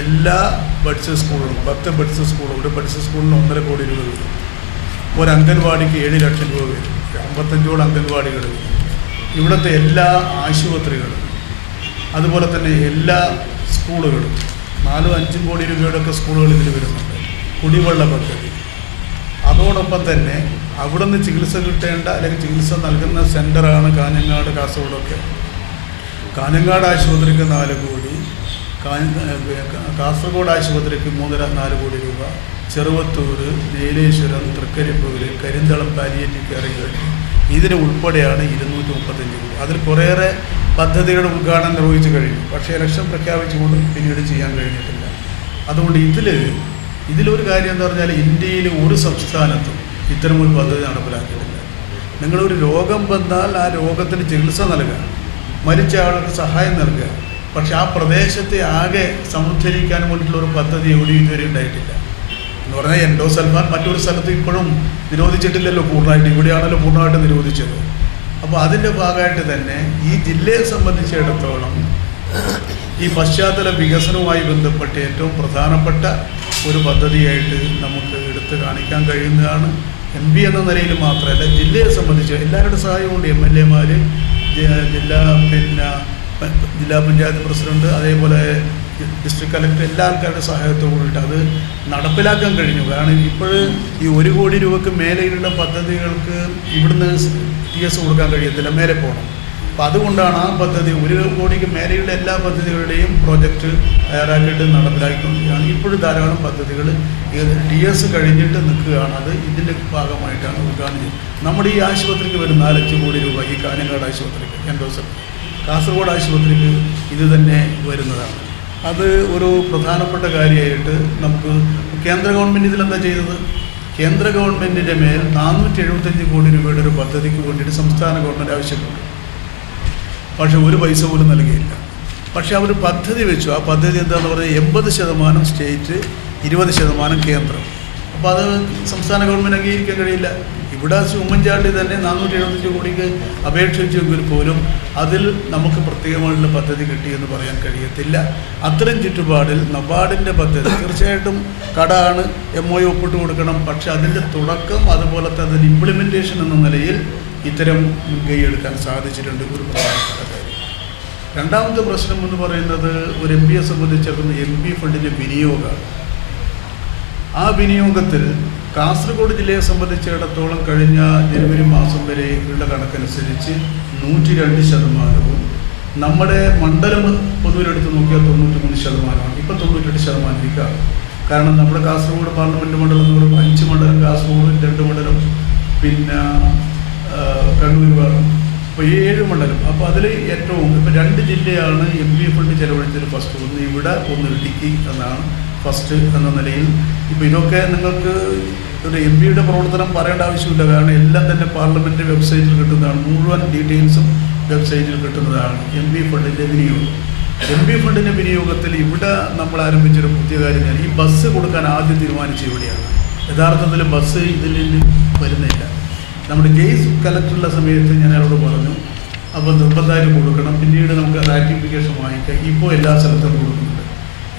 എല്ലാ ബഡ്സ് സ്കൂളുകളും 10 ബഡ്സ് സ്കൂളും, ഒരു ബഡ്സ് സ്കൂളിന് 1.5 കോടി രൂപ വരും. ഒരു അംഗൻവാടിക്ക് 7 ലക്ഷം രൂപ വരും. 55 അംഗൻവാടികൾ വരും. ഇവിടുത്തെ എല്ലാ ആശുപത്രികളും അതുപോലെ തന്നെ എല്ലാ സ്കൂളുകളും 4-5 കോടി രൂപയുടെയൊക്കെ സ്കൂളുകൾ ഇതിൽ വരുന്നുണ്ട്. കുടിവെള്ള പദ്ധതി, അതോടൊപ്പം തന്നെ അവിടുന്ന് ചികിത്സ കിട്ടേണ്ട അല്ലെങ്കിൽ ചികിത്സ നൽകുന്ന സെൻ്ററാണ് കാഞ്ഞങ്ങാട്, കാസർഗോഡൊക്കെ. കാഞ്ഞങ്ങാട് ആശുപത്രിക്ക് 4 കോടി, കാസർഗോഡ് ആശുപത്രിക്ക് 3-4 കോടി രൂപ, Cheruvathur, Nileshwaram, Trikaripur, Karinthalam palliative care unit ഇതിന് ഉൾപ്പെടെയാണ് 235 കോടി. അതിൽ കുറേയേറെ പദ്ധതികളുടെ ഉദ്ഘാടനം നിർവഹിച്ചു കഴിഞ്ഞു. പക്ഷേ ഇലക്ഷൻ പ്രഖ്യാപിച്ചുകൊണ്ട് പിന്നീട് ചെയ്യാൻ കഴിഞ്ഞിട്ടില്ല. അതുകൊണ്ട് ഇതിലൊരു കാര്യം എന്താ പറഞ്ഞാൽ, ഇന്ത്യയിൽ ഒരു സംസ്ഥാനത്തും ഇത്തരമൊരു പദ്ധതി നടപ്പിലാക്കിയിട്ടില്ല. നിങ്ങളൊരു രോഗം വന്നാൽ ആ രോഗത്തിന് ചികിത്സ നൽകുക, മരിച്ച ആൾക്ക് സഹായം നൽകുക. പക്ഷെ ആ പ്രദേശത്തെ ആകെ സമുദ്ധരിക്കാൻ വേണ്ടിയിട്ടുള്ളൊരു പദ്ധതി എവിടെയും ഇതുവരെ ഉണ്ടായിട്ടില്ല. എന്ന് പറഞ്ഞാൽ എൻഡോസൾഫാൻ മറ്റൊരു സ്ഥലത്ത് ഇപ്പോഴും നിരോധിച്ചിട്ടില്ലല്ലോ പൂർണ്ണമായിട്ട്. ഇവിടെയാണല്ലോ പൂർണ്ണമായിട്ട് നിരോധിച്ചത്. അപ്പോൾ അതിൻ്റെ ഭാഗമായിട്ട് തന്നെ ഈ ജില്ലയെ സംബന്ധിച്ചിടത്തോളം ഈ പശ്ചാത്തല വികസനവുമായി ബന്ധപ്പെട്ട് ഏറ്റവും പ്രധാനപ്പെട്ട ഒരു പദ്ധതിയായിട്ട് നമുക്ക് എടുത്ത് കാണിക്കാൻ കഴിയുന്നതാണ്. MP എന്ന നിലയിൽ മാത്രമല്ല, ജില്ലയെ സംബന്ധിച്ച് എല്ലാവരുടെ സഹായമുണ്ട്. MLA-മാർ, ജില്ലാ പഞ്ചായത്ത് പ്രസിഡന്റ്, അതേപോലെ ഡിസ്ട്രിക്ട് കളക്ടർ, എല്ലാ ആൾക്കാരുടെ സഹായത്തോടു കൂടിയിട്ട് അത് നടപ്പിലാക്കാൻ കഴിഞ്ഞു. കാരണം ഇപ്പോൾ ഈ 1 കോടി രൂപയ്ക്ക് മേലെയുള്ള പദ്ധതികൾക്ക് ഇവിടുന്ന് TS കൊടുക്കാൻ കഴിയത്തില്ല, മേലെ പോകണം. അപ്പോൾ അതുകൊണ്ടാണ് ആ പദ്ധതി 1 കോടിക്ക് മേലെയുള്ള എല്ലാ പദ്ധതികളുടെയും പ്രോജക്റ്റ് തയ്യാറാക്കിയിട്ട് നടപ്പിലാക്കിക്കൊണ്ടിരിക്കുകയാണ്. ഇപ്പോഴും ധാരാളം പദ്ധതികൾ TS കഴിഞ്ഞിട്ട് നിൽക്കുകയാണ്. അത് ഇതിൻ്റെ ഭാഗമായിട്ടാണ് ഉദ്ഘാടനം ചെയ്യുന്നത്. നമ്മുടെ ഈ ആശുപത്രിക്ക് വരും 4-5 കോടി രൂപ, ഈ കാഞ്ഞങ്ങാട് ആശുപത്രിക്ക്, എൻഡോസൾഫാൻ. കാസർഗോഡ് ആശുപത്രിക്ക് ഇത് തന്നെ വരുന്നതാണ്. അത് ഒരു പ്രധാനപ്പെട്ട കാര്യമായിട്ട് നമുക്ക് കേന്ദ്ര ഗവൺമെൻറ് ഇതിലെന്താ ചെയ്തത്? കേന്ദ്ര ഗവൺമെൻറ്റിൻ്റെ മേൽ 475 കോടി രൂപയുടെ ഒരു പദ്ധതിക്ക് വേണ്ടിയിട്ട് സംസ്ഥാന ഗവൺമെൻറ് ആവശ്യപ്പെട്ടു. പക്ഷേ ഒരു പൈസ പോലും നൽകിയില്ല. പക്ഷേ അവർ പദ്ധതി വെച്ചു. ആ പദ്ധതി എന്താണെന്ന് പറഞ്ഞാൽ 80% സ്റ്റേറ്റ്, 20% കേന്ദ്രം. അപ്പോൾ അത് സംസ്ഥാന ഗവൺമെൻറ് അംഗീകരിക്കാൻ കഴിയില്ല. ഇവിടെ ഉമ്മൻചാണ്ടി തന്നെ 475 കോടിക്ക് അപേക്ഷിച്ചെങ്കിൽ പോലും അതിൽ നമുക്ക് പ്രത്യേകമായിട്ടുള്ള പദ്ധതി കിട്ടിയെന്ന് പറയാൻ കഴിയത്തില്ല. അത്തരം ചുറ്റുപാടിൽ നബാർഡിൻ്റെ പദ്ധതി തീർച്ചയായിട്ടും കടമാണ്, MOU ഒപ്പിട്ട് കൊടുക്കണം. പക്ഷേ അതിൻ്റെ തുടക്കം, അതുപോലത്തെ അതിൻ്റെ ഇംപ്ലിമെൻറ്റേഷൻ എന്ന നിലയിൽ ഇത്തരം മുൻകൈ എടുക്കാൻ സാധിച്ചിട്ടുണ്ട്. ഒരു പ്രധാനപ്പെട്ട കാര്യം. രണ്ടാമത്തെ പ്രശ്നം എന്ന് പറയുന്നത് ഒരു MP-യെ സംബന്ധിച്ചിടത്തോളം MP ഫണ്ടിൻ്റെ വിനിയോഗമാണ്. ആ വിനിയോഗത്തിൽ കാസർഗോഡ് ജില്ലയെ സംബന്ധിച്ചിടത്തോളം കഴിഞ്ഞ ജനുവരി മാസം വരെ ഉള്ള കണക്കനുസരിച്ച് 102%, നമ്മുടെ മണ്ഡലം പൊതുവിലെടുത്ത് നോക്കിയാൽ 93%. ഇപ്പം 98% കാരണം നമ്മുടെ കാസർഗോഡ് പാർലമെൻറ്റ് മണ്ഡലം എന്ന് പറയുമ്പോൾ 5 മണ്ഡലം കാസർഗോഡ്, 2 മണ്ഡലം പിന്നെ കണ്ണൂർ ഭാഗം, അപ്പോൾ 7 മണ്ഡലം. അപ്പോൾ അതിൽ ഏറ്റവും ഇപ്പം 2 ജില്ലയാണ് MP ഫണ്ട് ചെലവഴിച്ചതിൽ ഫസ്റ്റ്. ഒന്ന് ഇവിടെ, ഒന്ന് ഇടുക്കി എന്നാണ് ഫസ്റ്റ് എന്ന നിലയിൽ. ഇപ്പോൾ ഇതൊക്കെ നിങ്ങൾക്ക് ഒരു MP-യുടെ പ്രവർത്തനം പറയേണ്ട ആവശ്യമില്ല. കാരണം എല്ലാം തന്നെ പാർലമെൻറ്റ് വെബ്സൈറ്റിൽ കിട്ടുന്നതാണ്. മുഴുവൻ ഡീറ്റെയിൽസും വെബ്സൈറ്റിൽ കിട്ടുന്നതാണ്. MP ഫണ്ടിൻ്റെ വിനിയോഗം. MP ഫണ്ടിൻ്റെ വിനിയോഗത്തിൽ ഇവിടെ നമ്മൾ ആരംഭിച്ചൊരു പുതിയ കാര്യം, ഈ ബസ് കൊടുക്കാൻ ആദ്യം തീരുമാനിച്ച ഇവിടെയാണ്. യഥാർത്ഥത്തിൽ ബസ് ഇതിൽ വരുന്നില്ല. നമ്മുടെ കേസ് കളക്ടറുള്ള സമയത്ത് ഞാൻ അവരോട് പറഞ്ഞു, അപ്പോൾ നിർബന്ധമായിട്ട് കൊടുക്കണം, പിന്നീട് നമുക്ക് റാറ്റിഫിക്കേഷൻ വാങ്ങിക്കാം. ഇപ്പോൾ എല്ലാ സ്ഥലത്തും കൊടുക്കുന്നുണ്ട്.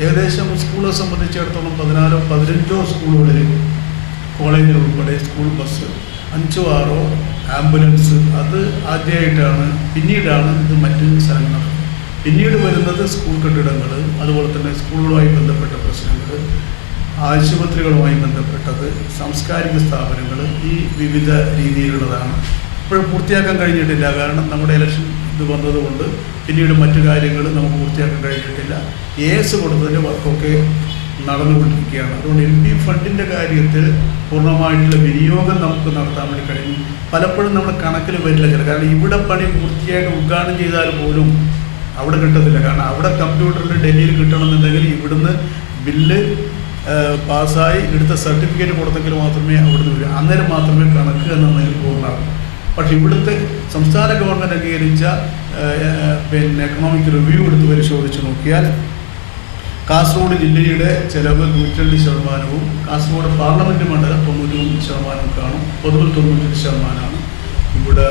ഏകദേശം സ്കൂളെ സംബന്ധിച്ചിടത്തോളം 14-15 സ്കൂളുകളിൽ, കോളേജിൽ ഉൾപ്പെടെ സ്കൂൾ ബസ് 5-6 ആംബുലൻസ്, അത് ആദ്യമായിട്ടാണ്. പിന്നീടാണ് ഇത് മറ്റ് സ്ഥലങ്ങൾ. പിന്നീട് വരുന്നത് സ്കൂൾ കെട്ടിടങ്ങൾ, അതുപോലെ തന്നെ സ്കൂളുകളുമായി ബന്ധപ്പെട്ട പ്രശ്നങ്ങൾ, ആശുപത്രികളുമായി ബന്ധപ്പെട്ടത്, സാംസ്കാരിക സ്ഥാപനങ്ങൾ, ഈ വിവിധ രീതിയിലുള്ളതാണ്. ഇപ്പോഴും പൂർത്തിയാക്കാൻ കഴിഞ്ഞിട്ടില്ല. കാരണം നമ്മുടെ ഇലക്ഷൻ ഇത് വന്നതുകൊണ്ട് പിന്നീട് മറ്റു കാര്യങ്ങൾ നമുക്ക് പൂർത്തിയാക്കാൻ കഴിഞ്ഞിട്ടില്ല. AS കൊടുത്തതിൻ്റെ വർക്കൊക്കെ നടന്നുകൊണ്ടിരിക്കുകയാണ്. അതുകൊണ്ട് MP ഫണ്ടിൻ്റെ കാര്യത്തിൽ പൂർണ്ണമായിട്ടുള്ള വിനിയോഗം നമുക്ക് നടത്താൻ വേണ്ടി കഴിയും. പലപ്പോഴും നമ്മൾ കണക്കിൽ വരില്ല ചില. കാരണം ഇവിടെ പണി പൂർത്തിയായിട്ട് ഉദ്ഘാടനം ചെയ്താൽ പോലും അവിടെ കിട്ടത്തില്ല. കാരണം അവിടെ കമ്പ്യൂട്ടറിൽ ഡൽഹിയിൽ കിട്ടണമെന്നുണ്ടെങ്കിൽ ഇവിടുന്ന് ബില്ല് പാസ്സായി എടുത്ത സർട്ടിഫിക്കറ്റ് കൊടുത്തെങ്കിൽ മാത്രമേ അവിടുന്ന് വരൂ. അന്നേരം മാത്രമേ കണക്ക് എന്ന നിലയിൽ പൂർണ്ണമാകും. പക്ഷേ ഇവിടുത്തെ സംസ്ഥാന ഗവൺമെൻറ് അംഗീകരിച്ച എക്കണോമിക് റിവ്യൂ എടുത്ത് പരിശോധിച്ച് നോക്കിയാൽ കാസർഗോഡ് ജില്ലയുടെ ചിലവ് 102%, കാസർഗോഡ് പാർലമെൻറ്റ് മണ്ഡലം 93% കാണും. പൊതുവിൽ 98%. ഇവിടെ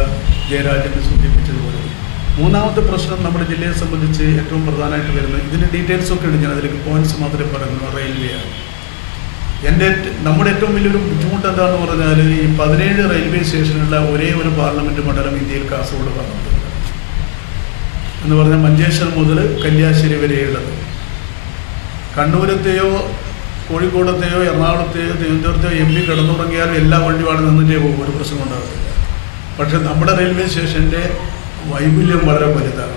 ജയരാജനെ സൂചിപ്പിച്ചതുപോലെ മൂന്നാമത്തെ പ്രശ്നം നമ്മുടെ ജില്ലയെ സംബന്ധിച്ച് ഏറ്റവും പ്രധാനമായിട്ട് വരുന്നത്, ഇതിൻ്റെ ഡീറ്റെയിൽസൊക്കെ ഉണ്ട്, ഞാൻ അതിലേക്ക് പോയിന്റ്സ് മാത്രമേ പറയുന്നു, റെയിൽവേയാണ്. നമ്മുടെ ഏറ്റവും വലിയൊരു ബുദ്ധിമുട്ട് എന്താണെന്ന് പറഞ്ഞാൽ, ഈ 17 റെയിൽവേ സ്റ്റേഷനുള്ള ഒരേ ഒരു പാർലമെൻറ്റ് മണ്ഡലം ഇന്ത്യയിൽ കാസർഗോഡ് പാർലമെൻറ്റ് എന്ന് പറഞ്ഞാൽ മഞ്ചേശ്വരം മുതൽ കല്യാശ്ശേരി വരെയുള്ളത്. കണ്ണൂരത്തെയോ കോഴിക്കോടത്തെയോ എറണാകുളത്തെയോ തിരുവനന്തപുരത്തെയോ MP കിടന്നുറങ്ങിയാലും എല്ലാ വണ്ടിയും അവിടെ നിന്നിട്ടേ പോകും, ഒരു പ്രശ്നം ഉണ്ടാകത്തില്ല. പക്ഷേ നമ്മുടെ റെയിൽവേ സ്റ്റേഷൻ്റെ വൈപുല്യം വളരെ വലുതാണ്.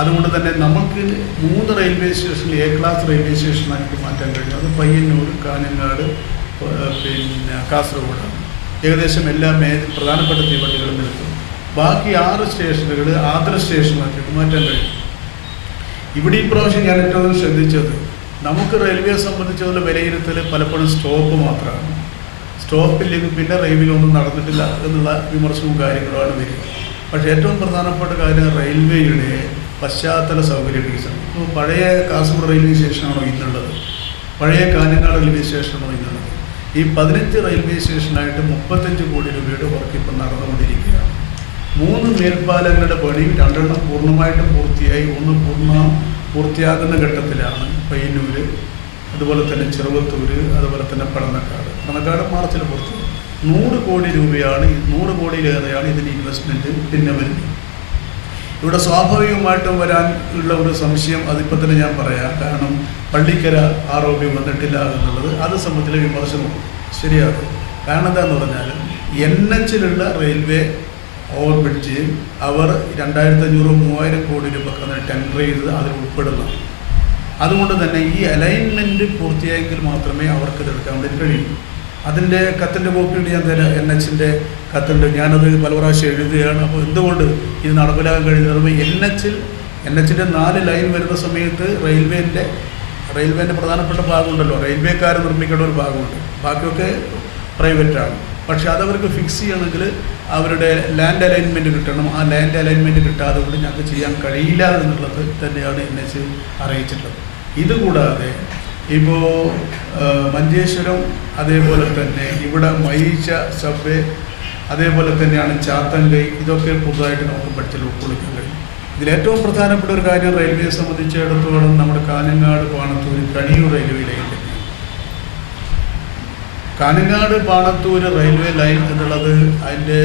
അതുകൊണ്ട് തന്നെ നമുക്ക് 3 റെയിൽവേ സ്റ്റേഷനിൽ A ക്ലാസ് റെയിൽവേ സ്റ്റേഷനാക്കി മാറ്റാൻ കഴിയും. അത് പയ്യന്നൂർ, കാഞ്ഞങ്ങാട്, പിന്നെ കാസർഗോഡാണ്. ഏകദേശം എല്ലാ പ്രധാനപ്പെട്ട തീവണ്ടികളും നിൽക്കും. ബാക്കി 6 സ്റ്റേഷനുകൾ ആദർ സ്റ്റേഷനാക്കിയിട്ട് മാറ്റാൻ കഴിയും. ഇവിടെ ഈ പ്രാവശ്യം ഞാൻ ഏറ്റവും ശ്രദ്ധിച്ചത്, നമുക്ക് റെയിൽവേയെ സംബന്ധിച്ചുള്ള വിലയിരുത്തൽ പലപ്പോഴും സ്റ്റോപ്പ് മാത്രമാണ്. സ്റ്റോപ്പില്ലെങ്കിൽ പിന്നെ റെയിൽവേയിലൊന്നും നടന്നിട്ടില്ല എന്നുള്ള വിമർശനവും കാര്യങ്ങളുമാണ് വരിക. പക്ഷേ ഏറ്റവും പ്രധാനപ്പെട്ട കാര്യം റെയിൽവേയുടെ പശ്ചാത്തല സൗകര്യ വികസനം. ഇപ്പോൾ പഴയ കാസർഗോഡ് റെയിൽവേ സ്റ്റേഷനാണോ ഇന്നുള്ളത്, പഴയ കാഞ്ഞങ്ങാട് റെയിൽവേ സ്റ്റേഷനാണോ ഇന്നുള്ളത്? ഈ 15 റെയിൽവേ സ്റ്റേഷനായിട്ട് 35 കോടി രൂപയുടെ വർക്ക് ഇപ്പം നടന്നുകൊണ്ടിരിക്കുകയാണ്. 3 മേൽപ്പാലങ്ങളുടെ പണി 2 പൂർണ്ണമായിട്ടും പൂർത്തിയായി, 1 പൂർത്തിയാകുന്ന ഘട്ടത്തിലാണ്. പയ്യന്നൂർ, അതുപോലെ തന്നെ ചെറുവത്തൂർ, അതുപോലെ തന്നെ പടന്നക്കാട് മാർച്ചിൽ പൂർത്തിയായി. 100 കോടി രൂപയാണ്, 100 കോടിയിലേറെയാണ് ഇതിൻ്റെ ഇൻവെസ്റ്റ്മെൻറ്റ് പിന്നെ വരുന്നത്. ഇവിടെ സ്വാഭാവികമായിട്ടും വരാൻ ഉള്ള ഒരു സംശയം, അതിപ്പോൾ തന്നെ ഞാൻ പറയാം. കാരണം പള്ളിക്കര ROB വന്നിട്ടില്ല എന്നുള്ളത് അത് സംബന്ധിച്ചുള്ള വിമർശനം ശരിയാണ്. കാരണം എന്താണെന്ന് പറഞ്ഞാൽ, NH-ലുള്ള റെയിൽവേ ഓവർ ബ്രിഡ്ജ് അവർ 2500-3000 കോടി രൂപ ടെൻഡർ ചെയ്ത് അതിൽ ഉൾപ്പെടുന്നതാണ്. അതുകൊണ്ട് തന്നെ ഈ അലൈൻമെൻറ്റ് പൂർത്തിയായെങ്കിൽ മാത്രമേ അവർക്ക് ഇതെടുക്കാൻ വേണ്ടി കഴിയൂ. അതിൻ്റെ കത്തിൻ്റെ കോപ്പിയുണ്ട്, ഞാൻ തരാം. NH-ൻ്റെ കത്തുണ്ട്, ഞാനത് പല പ്രാവശ്യം എഴുതുകയാണ്. അപ്പോൾ എന്തുകൊണ്ട് ഇത് നടപ്പിലാക്കാൻ കഴിയുന്നത്? NH-ൻ്റെ 4 ലൈൻ വരുന്ന സമയത്ത് റെയിൽവേൻ്റെ പ്രധാനപ്പെട്ട ഭാഗമുണ്ടല്ലോ, റെയിൽവേക്കാർ നിർമ്മിക്കേണ്ട ഒരു ഭാഗമുണ്ട്, ബാക്കിയൊക്കെ പ്രൈവറ്റാണ്. പക്ഷേ അതവർക്ക് ഫിക്സ് ചെയ്യണമെങ്കിൽ അവരുടെ ലാൻഡ് അലൈൻമെൻറ്റ് കിട്ടണം. ആ ലാൻഡ് അലൈൻമെൻറ്റ് കിട്ടാതെ കൊണ്ട് ഞങ്ങൾക്ക് ചെയ്യാൻ കഴിയില്ല എന്നുള്ളത് തന്നെയാണ് NH അറിയിച്ചിട്ടുള്ളത്. ഇതുകൂടാതെ ഇപ്പോൾ മഞ്ചേശ്വരം, അതേപോലെ തന്നെ ഇവിടെ മൈച്ച സബ്വേ, അതേപോലെ തന്നെയാണ് ചാത്തൻകൈ, ഇതൊക്കെ പുതുതായിട്ട് നമുക്ക് പഠിച്ചാൽ ഉൾക്കൊള്ളിക്കാൻ കഴിയും. ഇതിലേറ്റവും പ്രധാനപ്പെട്ട ഒരു കാര്യം റെയിൽവേയെ സംബന്ധിച്ചിടത്തോളം നമ്മുടെ കാഞ്ഞങ്ങാട്, പാണത്തൂർ, കണിയൂർ റെയിൽവേ ലൈൻ തന്നെയാണ്. കാഞ്ഞങ്ങാട് പാണത്തൂർ റെയിൽവേ ലൈൻ എന്നുള്ളത് അതിൻ്റെ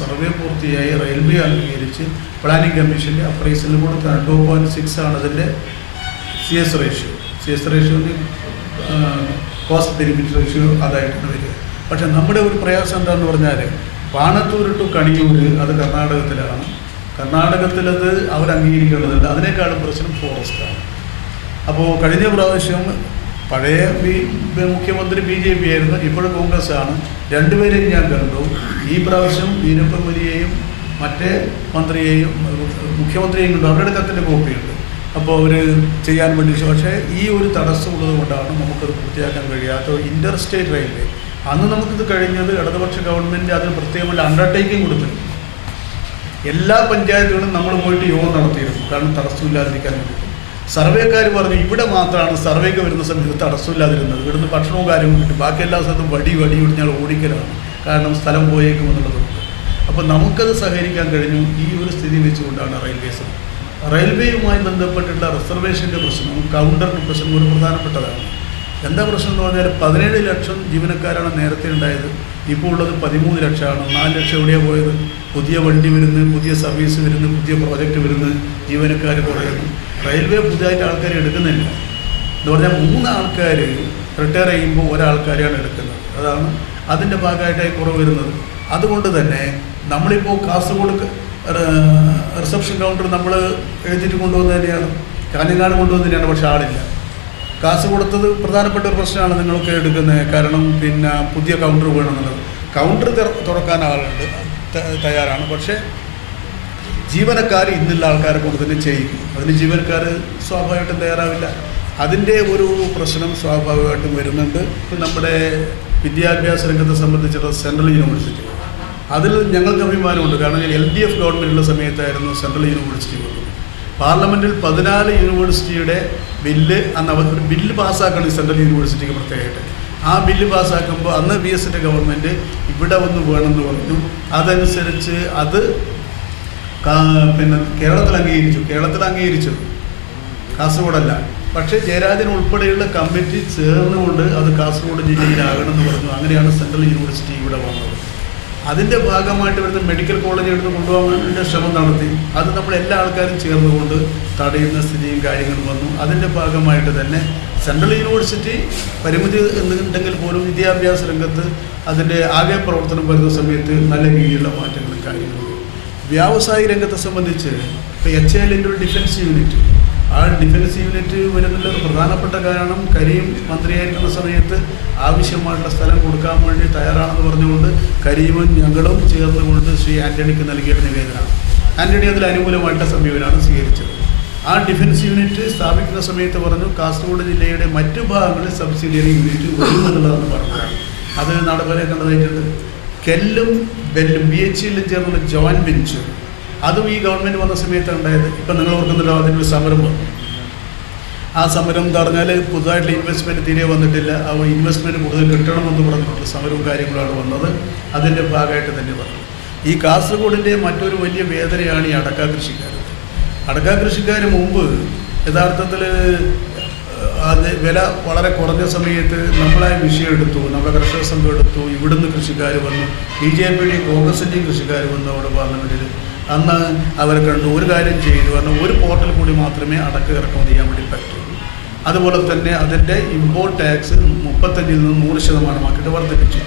സർവേ പൂർത്തിയായി റെയിൽവേ അംഗീകരിച്ച് പ്ലാനിംഗ് കമ്മീഷൻ്റെ അപ്രൈസലിൽ കൊടുത്ത 2.6 ആണ് അതിൻ്റെ CS ratio cost benefit ratio അതായിട്ടാണ് വരിക. പക്ഷേ നമ്മുടെ ഒരു പ്രയാസം എന്താണെന്ന് പറഞ്ഞാൽ, പാണത്തൂർ ടു കണിയൂർ അത് കർണാടകത്തിലാണ്. കർണാടകത്തിലത് അവർ അംഗീകരിക്കേണ്ടതുണ്ട്. അതിനേക്കാളും പ്രശ്നം ഫോറസ്റ്റാണ്. അപ്പോൾ കഴിഞ്ഞ പ്രാവശ്യം പഴയ മുഖ്യമന്ത്രി BJP ആയിരുന്നു, ഇപ്പോഴും കോൺഗ്രസ് ആണ്. 2 പേരെയും ഞാൻ കണ്ടു. ഈ പ്രാവശ്യം വീരപ്പൻ വലിയെയും മറ്റേ മന്ത്രിയെയും മുഖ്യമന്ത്രിയെയും കണ്ടു. അവരുടെ കത്തിൻ്റെ കോപ്പിയുണ്ട്. അപ്പോൾ അവർ ചെയ്യാൻ വേണ്ടി, പക്ഷേ ഈ ഒരു തടസ്സമുള്ളത് കൊണ്ടാണ് നമുക്കത് പൂർത്തിയാക്കാൻ കഴിയാത്ത. ഇൻ്റർ സ്റ്റേറ്റ് റെയിൽവേ അന്ന് നമുക്കിത് കഴിഞ്ഞത് ഇടതുപക്ഷ ഗവൺമെൻറ് അതിന് പ്രത്യേകമുള്ള അണ്ടർടേക്കിംഗ് കൊടുത്തു. എല്ലാ പഞ്ചായത്തുകളും നമ്മൾ പോയിട്ട് യോഗം നടത്തിയിരുന്നു, കാരണം തടസ്സമില്ലാതിരിക്കാൻ വേണ്ടി. സർവേക്കാർ പറഞ്ഞു ഇവിടെ മാത്രമാണ് സർവേക്ക് വരുന്ന സമയത്ത് തടസ്സമില്ലാതിരുന്നത്, ഇവിടുന്ന് ഭക്ഷണവും കാര്യവും കിട്ടും, ബാക്കി എല്ലാ സ്ഥലത്തും വടി ഞങ്ങൾ ഓടിക്കലാണ്, കാരണം സ്ഥലം പോയേക്കുമെന്നുള്ളതുകൊണ്ട്. അപ്പോൾ നമുക്കത് സഹകരിക്കാൻ കഴിഞ്ഞു. ഈ ഒരു സ്ഥിതി വെച്ചുകൊണ്ടാണ് റെയിൽവേയുമായി ബന്ധപ്പെട്ടുള്ള റിസർവേഷൻ്റെ പ്രശ്നവും കൗണ്ടറിൻ്റെ പ്രശ്നവും ഒരു പ്രധാനപ്പെട്ടതാണ്. എന്താ പ്രശ്നം എന്ന് പറഞ്ഞാൽ, 17 ലക്ഷം ജീവനക്കാരാണ് നേരത്തെ ഉണ്ടായത്, ഇപ്പോൾ ഉള്ളത് 13 ലക്ഷമാണ്. 4 ലക്ഷം എവിടെയാണ് പോയത്? പുതിയ വണ്ടി വരുന്നു, പുതിയ സർവീസ് വരുന്നു, പുതിയ പ്രോജക്റ്റ് വരുന്നു, ജീവനക്കാർ കുറയുന്നു. റെയിൽവേ പുതിയതായിട്ട് ആൾക്കാരെ എടുക്കുന്നില്ല. എന്ന് പറഞ്ഞാൽ 3 ആൾക്കാർ റിട്ടയർ ചെയ്യുമ്പോൾ ഒരാൾക്കാരെയാണ് എടുക്കുന്നത്. അതാണ് അതിൻ്റെ ഭാഗമായിട്ടായി കുറവ് വരുന്നത്. അതുകൊണ്ട് തന്നെ നമ്മളിപ്പോൾ കാസർഗോഡ് റിസപ്ഷൻ കൗണ്ടർ നമ്മൾ എഴുതിയിട്ട് കൊണ്ടുവന്നത് തന്നെയാണ്, കാഞ്ഞങ്ങാട് കൊണ്ടുവന്നത് തന്നെയാണ്, പക്ഷേ ആളില്ല. കാശ് കൊടുത്തത് പ്രധാനപ്പെട്ട ഒരു പ്രശ്നമാണ് നിങ്ങൾക്ക് എടുക്കുന്നത്. കാരണം പിന്നെ പുതിയ കൗണ്ടർ വേണമെന്നുള്ളത്. കൗണ്ടർ തുറക്കാൻ ആളുണ്ട്, തയ്യാറാണ്, പക്ഷേ ജീവനക്കാർ ഇന്നുള്ള ആൾക്കാരെ കൊണ്ട് തന്നെ ചെയ്യിക്കും. അതിന് ജീവനക്കാർ സ്വാഭാവികമായിട്ടും തയ്യാറാവില്ല. അതിൻ്റെ ഒരു പ്രശ്നം സ്വാഭാവികമായിട്ടും വരുന്നുണ്ട്. നമ്മുടെ വിദ്യാഭ്യാസ രംഗത്തെ സംബന്ധിച്ചിടത്തോളം സെൻട്രൽ യൂണിവേഴ്സിറ്റി, അതിൽ ഞങ്ങൾക്ക് അഭിമാനമുണ്ട്. കാരണം LDF ഗവൺമെൻറ്റുള്ള സമയത്തായിരുന്നു സെൻട്രൽ യൂണിവേഴ്സിറ്റി വന്നത്. പാർലമെൻറ്റിൽ 14 യൂണിവേഴ്സിറ്റിയുടെ ബില്ല് അന്ന് ഒരു ബില്ല് പാസ്സാക്കണം സെൻട്രൽ യൂണിവേഴ്സിറ്റിക്ക് പ്രത്യേകമായിട്ട്. ആ ബില്ല് പാസ്സാക്കുമ്പോൾ അന്ന് VS-ൻ്റെ ഗവൺമെൻറ് ഇവിടെ ഒന്ന് വേണമെന്ന് പറഞ്ഞു. അതനുസരിച്ച് അത് പിന്നെ കേരളത്തിൽ അംഗീകരിച്ചു, കാസർഗോഡല്ല. പക്ഷേ ജയരാജൻ ഉൾപ്പെടെയുള്ള കമ്മിറ്റി ചേർന്നുകൊണ്ട് അത് കാസർഗോഡ് ജില്ലയിലാകണമെന്ന് പറഞ്ഞു. അങ്ങനെയാണ് സെൻട്രൽ യൂണിവേഴ്സിറ്റി ഇവിടെ വന്നത്. അതിൻ്റെ ഭാഗമായിട്ട് ഇവിടുത്തെ മെഡിക്കൽ കോളേജ് എടുത്ത് കൊണ്ടുപോകാൻ വേണ്ടി ശ്രമം നടത്തി. അത് നമ്മൾ എല്ലാ ആൾക്കാരും ചേർന്നുകൊണ്ട് തടയുന്ന സ്ഥിതിയും കാര്യങ്ങളും വന്നു. അതിൻ്റെ ഭാഗമായിട്ട് തന്നെ സെൻട്രൽ യൂണിവേഴ്സിറ്റി പരിമിതി എന്നുണ്ടെങ്കിൽ പോലും വിദ്യാഭ്യാസ രംഗത്ത് അതിൻ്റെ ആകെ പ്രവർത്തനം വരുന്ന സമയത്ത് നല്ല രീതിയിലുള്ള മാറ്റങ്ങളും കാര്യങ്ങളും. വ്യാവസായിക രംഗത്തെ സംബന്ധിച്ച് ഇപ്പോൾ HALൻ്റെ ഒരു ഡിഫൻസ് യൂണിറ്റ്, ആ ഡിഫൻസ് യൂണിറ്റ് വരുന്നുള്ള ഒരു പ്രധാനപ്പെട്ട കാരണം കരീം മന്ത്രിയായിരിക്കുന്ന സമയത്ത് ആവശ്യമായിട്ടുള്ള സ്ഥലം കൊടുക്കാൻ വേണ്ടി തയ്യാറാണെന്ന് പറഞ്ഞുകൊണ്ട് കരീമും ഞങ്ങളും ചേർന്നുകൊണ്ട് ശ്രീ ആൻ്റണിക്ക് നൽകിയ നിവേദനമാണ്. ആൻ്റണി അതിൽ അനുകൂലമായിട്ടുള്ള സമീപനമാണ് സ്വീകരിച്ചത്. ആ ഡിഫൻസ് യൂണിറ്റ് സ്ഥാപിക്കുന്ന സമയത്ത് പറഞ്ഞു കാസർഗോഡ് ജില്ലയുടെ മറ്റു ഭാഗങ്ങളിൽ സബ്സിഡിയറി യൂണിറ്റ് വരുമെന്നുള്ളതെന്ന് പറഞ്ഞു. അത് നടപ്പിലാക്കേണ്ടതായിട്ടുണ്ട്. കെല്ലും ബെല്ലും BHEലും ചേർന്നുള്ള ജോയിൻറ്റ് വെഞ്ചർ, അതും ഈ ഗവൺമെൻറ് വന്ന സമയത്താണ് ഉണ്ടായത്. ഇപ്പം നിങ്ങൾ ഓർക്കുന്നുണ്ടോ, അതിനൊരു സമരം വന്നു. ആ സമരം എന്ന് പറഞ്ഞാൽ പുതുതായിട്ടുള്ള ഇൻവെസ്റ്റ്മെൻറ്റ് തീരെ വന്നിട്ടില്ല. ആ ഇൻവെസ്റ്റ്മെൻറ്റ് കൂടുതൽ കിട്ടണമെന്ന് പറഞ്ഞിട്ടുള്ള സമരവും കാര്യങ്ങളാണ് വന്നത്. അതിൻ്റെ ഭാഗമായിട്ട് തന്നെ പറഞ്ഞു. ഈ കാസർഗോഡിൻ്റെ മറ്റൊരു വലിയ വേദനയാണ് ഈ അടക്ക കൃഷിക്കാർ. അടക്ക കൃഷിക്കാർ മുമ്പ് യഥാർത്ഥത്തിൽ അത് വില വളരെ കുറഞ്ഞ സമയത്ത് നമ്മളെ വിഷയം എടുത്തു, നമ്മുടെ കർഷക സംഘം എടുത്തു, ഇവിടുന്ന് കൃഷിക്കാർ വന്നു, BJPയുടെയും കോൺഗ്രസിൻ്റെയും കൃഷിക്കാർ വന്നു അവിടെ പാർലമെൻറ്റിൽ. അന്ന് അവർ കണ്ടു ഒരു കാര്യം ചെയ്തു, കാരണം ഒരു പോർട്ടൽ കൂടി മാത്രമേ അടക്ക ഇറക്കുമതി ചെയ്യാൻ വേണ്ടി പറ്റുള്ളൂ. അതുപോലെ തന്നെ അതിൻ്റെ ഇമ്പോർട്ട് ടാക്സ് 35 നിന്ന് 100% വർദ്ധിപ്പിച്ചു.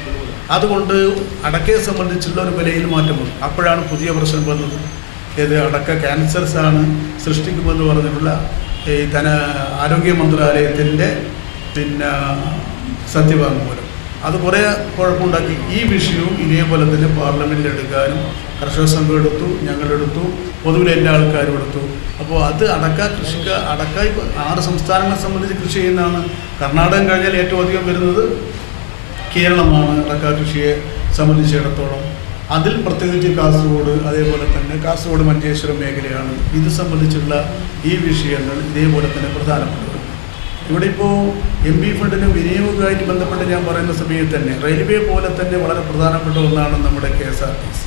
അതുകൊണ്ട് അടക്കയെ സംബന്ധിച്ചുള്ള ഒരു വിലയിൽ മാറ്റം വന്നു. അപ്പോഴാണ് പുതിയ പ്രശ്നം വന്നത്. ഏത് അടക്ക ക്യാൻസർസാണ് സൃഷ്ടിക്കുമെന്ന് പറഞ്ഞിട്ടുള്ള ഈ ആരോഗ്യ മന്ത്രാലയത്തിൻ്റെ സത്യവാങ്മൂലം. അത് കുറേ കുഴപ്പമുണ്ടാക്കി. ഈ വിഷയവും ഇതേപോലെ തന്നെ പാർലമെൻറ്റിൽ എടുക്കാനും കർഷക സംഘം എടുത്തു, ഞങ്ങളെടുത്തു, പൊതുവിലെ എല്ലാ ആൾക്കാരും എടുത്തു. അപ്പോൾ അത് അടക്ക 6 സംസ്ഥാനങ്ങളെ സംബന്ധിച്ച് കൃഷി ചെയ്യുന്നതാണ്. കർണാടകം കഴിഞ്ഞാൽ ഏറ്റവും അധികം വരുന്നത് കേരളമാണ് അടക്ക കൃഷിയെ സംബന്ധിച്ചിടത്തോളം. അതിൽ പ്രത്യേകിച്ച് കാസർഗോഡ്, അതേപോലെ തന്നെ കാസർഗോഡ് മഞ്ചേശ്വരം മേഖലയാണ് ഇത് സംബന്ധിച്ചുള്ള ഈ വിഷയങ്ങൾ ഇതേപോലെ തന്നെ പ്രധാനപ്പെട്ടത്. ഇവിടെ ഇപ്പോൾ MP ഫണ്ടിന് വിനിയോഗവുമായിട്ട് ബന്ധപ്പെട്ട് ഞാൻ പറയുന്ന സമയത്ത് തന്നെ റെയിൽവേ പോലെ തന്നെ വളരെ പ്രധാനപ്പെട്ട ഒന്നാണ് നമ്മുടെ KSRTC.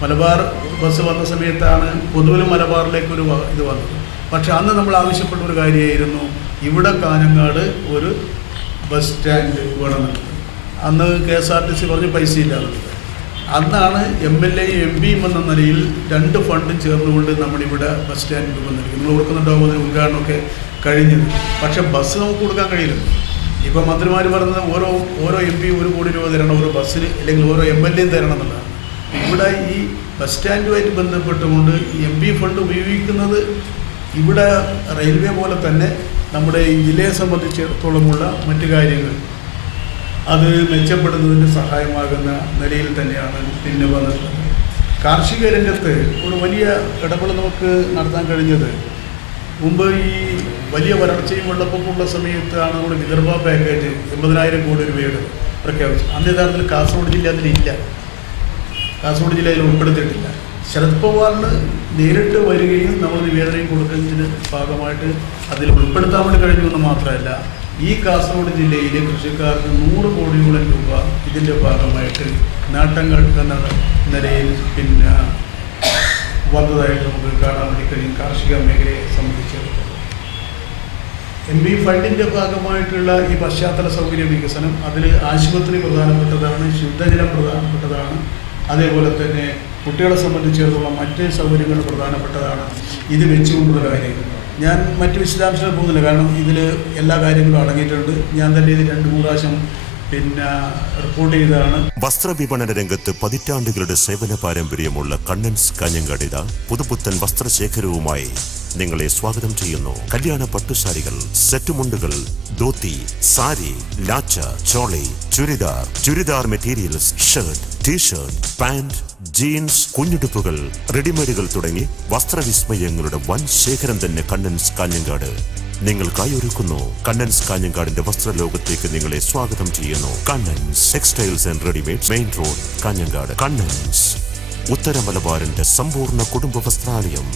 മലബാർ ബസ് വന്ന സമയത്താണ് പൊതുവിലും മലബാറിലേക്കൊരു ഇത് വന്നത്. പക്ഷെ അന്ന് നമ്മൾ ആവശ്യപ്പെട്ട ഒരു കാര്യമായിരുന്നു, ഇവിടെ കാഞ്ഞങ്ങാട് ഒരു ബസ് സ്റ്റാൻഡ് വേണമെന്നുള്ളത്. അന്ന് KSRTC പറഞ്ഞ് പൈസ ഇല്ലാന്നുള്ളത്. അന്നാണ് MLAയും MPയും എന്ന നിലയിൽ 2 ഫണ്ടും ചേർന്നുകൊണ്ട് നമ്മളിവിടെ ബസ് സ്റ്റാൻഡ് രൂപം നൽകി. നിങ്ങൾ ഓർക്കുന്നുണ്ടാകുമ്പോൾ അതിന് ഉദ്ഘാടനമൊക്കെ കഴിഞ്ഞത്. പക്ഷെ ബസ് നമുക്ക് കൊടുക്കാൻ കഴിയില്ല. ഇപ്പോൾ മന്ത്രിമാർ പറയുന്നത് ഓരോ MP 1 കോടി രൂപ തരണം ഓരോ ബസ്സിന്, അല്ലെങ്കിൽ ഓരോ MLAയും തരണം എന്നുള്ളതാണ്. ഇവിടെ ഈ ബസ് സ്റ്റാൻഡുമായിട്ട് ബന്ധപ്പെട്ടുകൊണ്ട് MP ഫണ്ട് ഉപയോഗിക്കുന്നത് ഇവിടെ റെയിൽവേ പോലെ തന്നെ നമ്മുടെ ഈ ജില്ലയെ സംബന്ധിച്ചിടത്തോളമുള്ള മറ്റു കാര്യങ്ങൾ അത് മെച്ചപ്പെടുന്നതിന് സഹായമാകുന്ന നിലയിൽ തന്നെയാണ് പിന്നെ വന്നിട്ടുള്ളത്. കാർഷിക രംഗത്ത് ഒരു വലിയ ഇടപെടൽ നമുക്ക് നടത്താൻ കഴിഞ്ഞത് മുമ്പ് ഈ വലിയ വരൾച്ചയും വെള്ളപ്പൊക്കമുള്ള സമയത്താണ് നമ്മുടെ വിദർഭ പാക്കേജ് 80,000 കോടി രൂപയുടെ പ്രഖ്യാപിച്ചത്. അന്ന് യഥാർത്ഥത്തിൽ കാസർഗോഡ് ജില്ല അതിലില്ല, കാസർഗോഡ് ജില്ലയിൽ ഉൾപ്പെടുത്തിയിട്ടില്ല. ശരത് പവാറിന് നേരിട്ട് വരികയും നമ്മൾ നിവേദനം കൊടുക്കുന്നതിന് ഭാഗമായിട്ട് അതിൽ ഉൾപ്പെടുത്താൻ വേണ്ടി കഴിഞ്ഞുവെന്ന് മാത്രമല്ല, ഈ കാസർഗോഡ് ജില്ലയിലെ കൃഷിക്കാർക്ക് 100 കോടിയോളം രൂപ ഇതിൻ്റെ ഭാഗമായിട്ട് നേട്ടങ്ങൾ എന്ന നിലയിൽ വന്നതായിട്ട് നമുക്ക് കാണാൻ വേണ്ടി കഴിയും. കാർഷിക മേഖലയെ സംബന്ധിച്ച് MP ഫണ്ടിൻ്റെ ഭാഗമായിട്ടുള്ള ഈ പശ്ചാത്തല സൗകര്യ വികസനം, അതിൽ ആശുപത്രി പ്രധാനപ്പെട്ടതാണ്, ശുദ്ധജലം പ്രധാനപ്പെട്ടതാണ്, അതേപോലെ തന്നെ കുട്ടികളെ സംബന്ധിച്ചിടത്തോളം മറ്റ് സൗകര്യങ്ങൾ പ്രധാനപ്പെട്ടതാണ്. ഇത് വെച്ചുകൊണ്ടുള്ള കാര്യങ്ങൾ ഞാൻ മറ്റ് വിശദാംശങ്ങൾ പോകുന്നില്ല, കാരണം ഇതിൽ എല്ലാ കാര്യങ്ങളും അടങ്ങിയിട്ടുണ്ട്. ഞാൻ തന്നെ ഇത് 2-3 പ്രാവശ്യം റിപ്പോർട്ട് ചെയ്തതാണ്. വസ്ത്രവിപണന രംഗത്ത് പതിറ്റാണ്ടുകളുടെ സേവന പാരമ്പര്യമുള്ള കണ്ണൻസ് കാഞ്ഞങ്ങാട് പുതുപുത്തൻ വസ്ത്രശേഖരവുമായി നിങ്ങളെ സ്വാഗതം ചെയ്യുന്നു. കല്യാണ പട്ടുസാരികൾ, സെറ്റുമുണ്ടുകൾ, dhoti, sari, lacha, choli, churidar materials, shirt, T shirt, pant, jeans, കുഞ്ഞുടുപ്പുകൾ, റെഡിമെയ്ഡുകൾ തുടങ്ങി വസ്ത്രവിസ്മയങ്ങളുടെ വൻ ശേഖരം തന്നെ കണ്ണൻസ് കാഞ്ഞങ്ങാട് നിങ്ങൾക്കായി ഒരുക്കുന്നു. കണ്ണൻസ് കാഞ്ഞങ്ങാടിന്റെ വസ്ത്രലോകത്തേക്ക് നിങ്ങളെ സ്വാഗതം ചെയ്യുന്നു. Kannans textiles and readymades, main road, Kanhangad. Kannans, ഉത്തര മലബാറിന്റെ സമ്പൂർണ്ണ കുടുംബ വസ്ത്രാലയം.